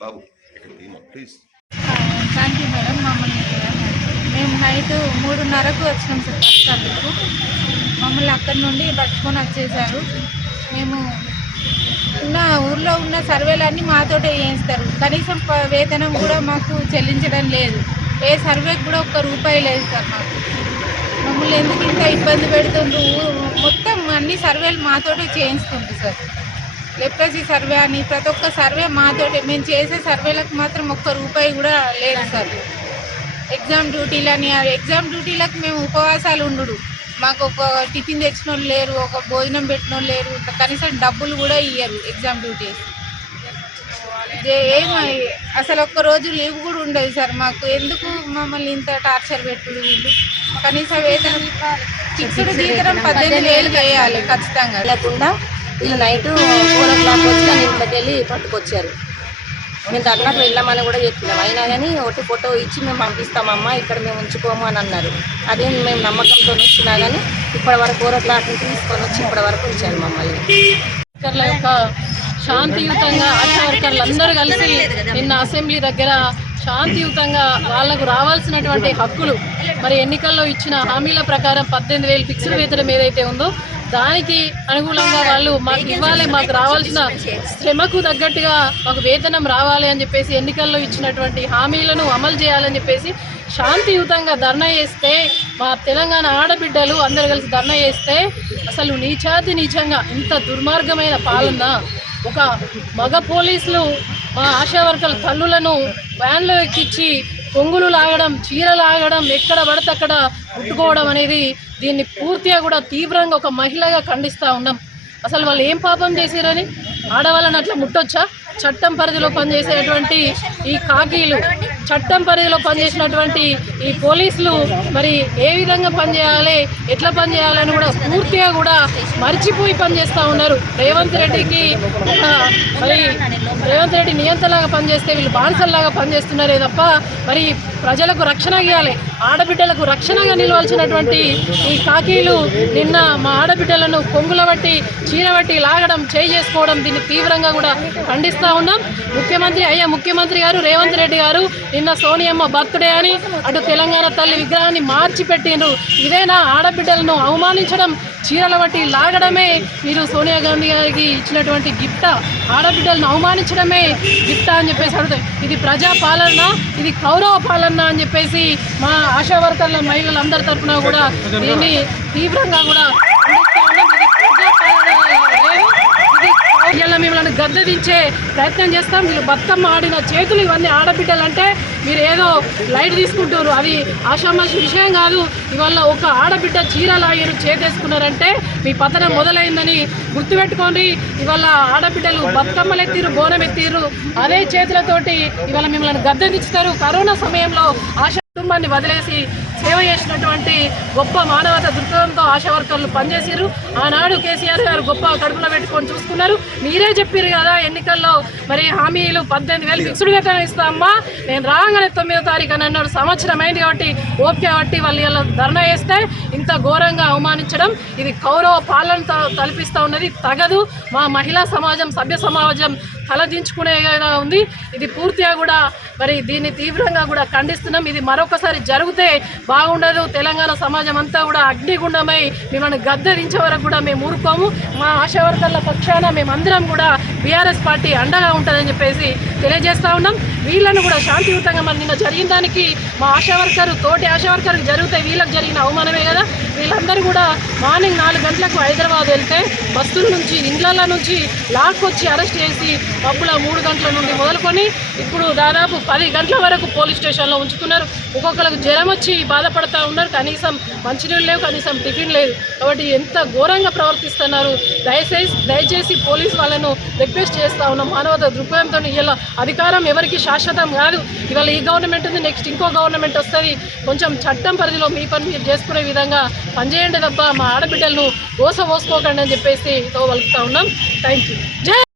Babu please. Thank you madam. మమ్మల్ని మేము night 3:30కు వచ్చినాం సార్ బస్ స్టాప్కు. మమ్మల్ని అక్కడి నుండి పట్టుకొని వచ్చేసారు. మేము ఉన్న ఊర్లో ఉన్న సర్వేలన్నీ మాతోటే చేయిస్తారు. కనీసం వేతనం కూడా మాకు చెల్లించడం లేదు. ఏ సర్వేకి కూడా ₹1 లేదు సార్ మాకు. మమ్మల్ని ఎందుకు ఇంత ఇబ్బంది పెడుతుండ్రు? మొత్తం అన్ని సర్వేలు మాతోటే చేయిస్తుంది సార్. లెప్రసీ సర్వే అని ప్రతి ఒక్క సర్వే మాతోటే. మేము చేసే సర్వేలకు మాత్రం ₹1 కూడా లేదు సార్. ఎగ్జామ్ డ్యూటీలని ఎగ్జామ్ డ్యూటీలకు మేము ఉపవాసాలు ఉండు. మాకు ఒక టిఫిన్ తెచ్చిన వాళ్ళు లేరు, ఒక భోజనం పెట్టిన వాళ్ళు లేరు, కనీసం డబ్బులు కూడా ఇయ్యరు ఎగ్జామ్ డ్యూటీస్. అసలు ఒక్కరోజు లీవ్ కూడా ఉండదు సార్ మాకు. ఎందుకు మమ్మల్ని ఇంత టార్చర్ పెట్టుడు వీళ్ళు? కనీస వేతనం ఫిక్స్డ్ జీతం 18,000 వేయాలి ఖచ్చితంగా. లేకుండా వీళ్ళు నైట్ 4 o'clock వచ్చి ఇంట్లోకి వెళ్ళి పట్టుకొచ్చారు. మేము ధర్నాకు వెళ్ళామని కూడా చెప్పినాం. అయినా కానీ ఒకటి ఫోటో ఇచ్చి మేము పంపిస్తామమ్మా, ఇక్కడ మేము ఉంచుకోము అని అన్నారు. అదే మేము నమ్మకంతో వచ్చినా కానీ ఇప్పటి వరకు 4 o'clock నుంచి తీసుకొని వచ్చి ఇప్పటి వరకు ఉంచారు మమ్మల్ని. వర్కర్ల యొక్క శాంతియుతంగా ఆశా వర్కర్లు అందరూ కలిసి నిన్న అసెంబ్లీ దగ్గర శాంతియుతంగా వాళ్లకు రావాల్సినటువంటి హక్కులు, మరి ఎన్నికల్లో ఇచ్చిన హామీల ప్రకారం 18,000 ఫిక్స్డ్ వేతనం ఏదైతే ఉందో దానికి అనుకూలంగా వాళ్ళు మాకు ఇవ్వాలి, మాకు రావాల్సిన శ్రమకు తగ్గట్టుగా మాకు వేతనం రావాలి అని చెప్పేసి ఎన్నికల్లో ఇచ్చినటువంటి హామీలను అమలు చేయాలని చెప్పేసి శాంతియుతంగా ధర్నా చేస్తే, మా తెలంగాణ ఆడబిడ్డలు అందరు కలిసి ధర్నా చేస్తే అసలు నీచంగా ఇంత దుర్మార్గమైన పాలన. ఒక మగ పోలీసులు మా ఆశా వర్కర్ల తల్లులను వ్యాన్లో ఎక్కించి కొంగులు లాగడం, చీర లాగడం, ఎక్కడ పడితే అక్కడ ముట్టుకోవడం అనేది దీన్ని పూర్తిగా కూడా తీవ్రంగా ఒక మహిళగా ఖండిస్తూ ఉన్నాం. అసలు వాళ్ళు ఏం పాపం చేశారని ఆడవాళ్ళని అట్లా ముట్టొచ్చా? చట్టం పరిధిలో పనిచేసేటువంటి ఈ కాకీలు, చట్టం పరిధిలో పనిచేసినటువంటి ఈ పోలీసులు మరి ఏ విధంగా పనిచేయాలి, ఎట్లా పనిచేయాలని కూడా పూర్తిగా కూడా మర్చిపోయి పనిచేస్తూ ఉన్నారు. రేవంత్ రెడ్డికి మరి రేవంత్ రెడ్డి నియంత్రణలాగా పనిచేస్తే వీళ్ళు బాన్సల్లాగా పనిచేస్తున్నారే తప్ప మరి ప్రజలకు రక్షణ ఇవ్వాలి, ఆడబిడ్డలకు రక్షణగా నిలవాల్సినటువంటి ఈ కాకీలు నిన్న మా ఆడబిడ్డలను కొంగుల బట్టి చీర బట్టి లాగడం, చేయి చేసుకోవడం, దీన్ని తీవ్రంగా కూడా ఖండిస్తూ ఉన్నాం. ముఖ్యమంత్రి గారు రేవంత్ రెడ్డి గారు నిన్న సోనియమ్మ బర్త్డే అని అటు తెలంగాణ తల్లి విగ్రహాన్ని మార్చి పెట్టిండ్రు. ఇదేనా ఆడబిడ్డలను అవమానించడం, చీరల బట్టి లాగడమే మీరు సోనియా గాంధీ గారికి ఇచ్చినటువంటి గిఫ్టా? ఆడబిడ్డలను అవమానించడమే గిఫ్టా అని చెప్పేసి అడుగుతాయి. ఇది ప్రజా పాలన, ఇది కౌరవ పాలన అని చెప్పేసి మా ఆశా వర్కర్ల మహిళలందరి తరఫున కూడా దీన్ని తీవ్రంగా కూడా ఇలా మిమ్మల్ని గద్దెదించే ప్రయత్నం చేస్తాం. మీరు బతుకమ్మ ఆడిన చేతులు ఇవన్నీ ఆడబిడ్డలు అంటే మీరు ఏదో లైట్ తీసుకుంటారు, అది ఆషామాషి విషయం కాదు. ఇవాళ ఒక ఆడబిడ్డ చీరలాగిరు చేతేసుకున్నారంటే మీ పతనం మొదలైందని గుర్తుపెట్టుకోండి. ఇవాళ ఆడబిడ్డలు బతుకమ్మలు ఎత్తిరు, బోనం ఎత్తిరు, అదే చేతులతోటి ఇవాళ మిమ్మల్ని గద్దెదించుతారు. కరోనా సమయంలో ఆశా కుటుంబాన్ని వదిలేసి సేవ చేసినటువంటి గొప్ప మానవత దృక్పథంతో ఆశా వర్కర్లు పనిచేసారు. ఆనాడు కేసీఆర్ గారు గొప్ప కడుపులో పెట్టుకొని చూసుకున్నారు. మీరే చెప్పారు కదా ఎన్నికల్లో మరి హామీలు 18,000 ఫిక్స్డ్ వేతనం ఇస్తామమ్మా, నేను రాగానే 9వ తారీఖు అని అన్నాడు. సంవత్సరం అయింది కాబట్టి ఓపిక కాబట్టి వాళ్ళు ఇలా ధర్నా చేస్తే ఇంత ఘోరంగా అవమానించడం, ఇది కౌరవ పాలన తలపిస్తూ ఉన్నది. తగదు. మా మహిళా సమాజం, సభ్య సమాజం తలదించుకునేగా ఉంది. ఇది పూర్తిగా కూడా మరి దీన్ని తీవ్రంగా కూడా ఖండిస్తున్నాం. ఇది మరొకసారి జరిగితే బాగుండదు. తెలంగాణ సమాజం అంతా కూడా అగ్నిగుండమై మిమ్మల్ని గద్దెదించే వరకు కూడా మేము ఊరుకోము. మా ఆశా వర్కర్ల పక్షాన మేమందరం కూడా బీఆర్ఎస్ పార్టీ అండగా ఉంటుందని చెప్పేసి తెలియజేస్తూ ఉన్నాం. వీళ్ళను కూడా శాంతియుతంగా మరి నిన్న జరిగిన దానికి మా ఆశా వర్కర్ తోటి ఆశా వర్కర్కి జరిగితే వీళ్ళకి జరిగిన అవమానమే కదా. వీళ్ళందరూ కూడా మార్నింగ్ 4 గంటలకు హైదరాబాద్ వెళ్తే బస్సుల నుంచి ఇండ్ల నుంచి లాక్కొచ్చి అరెస్ట్ చేసి పబ్బుల 3 గంటల నుండి మొదలుకొని ఇప్పుడు దాదాపు 10 గంటల వరకు పోలీస్ స్టేషన్లో ఉంచుకున్నారు. ఒక్కొక్కరికి జ్వరం వచ్చి బాధపడుతూ ఉన్నారు. కనీసం మంచినీళ్ళు లేవు, కనీసం టిఫిన్ లేదు. కాబట్టి ఎంత ఘోరంగా ప్రవర్తిస్తున్నారు. దయచేసి పోలీసు వాళ్ళను రిక్వెస్ట్ చేస్తూ ఉన్నాం, మానవత దృక్పథంతో. ఇలా అధికారం ఎవరికి శాశ్వతం కాదు. ఇవాళ ఈ గవర్నమెంట్ ఉంది, నెక్స్ట్ ఇంకో గవర్నమెంట్ వస్తుంది. కొంచెం చట్టం పరిధిలో మీ పని మీరు చేసుకునే విధంగా పనిచేయండి తప్ప మా ఆడబిడ్డలను పోసుకోకండి అని చెప్పేసి వలుపుతా ఉన్నాం. Thank you. జై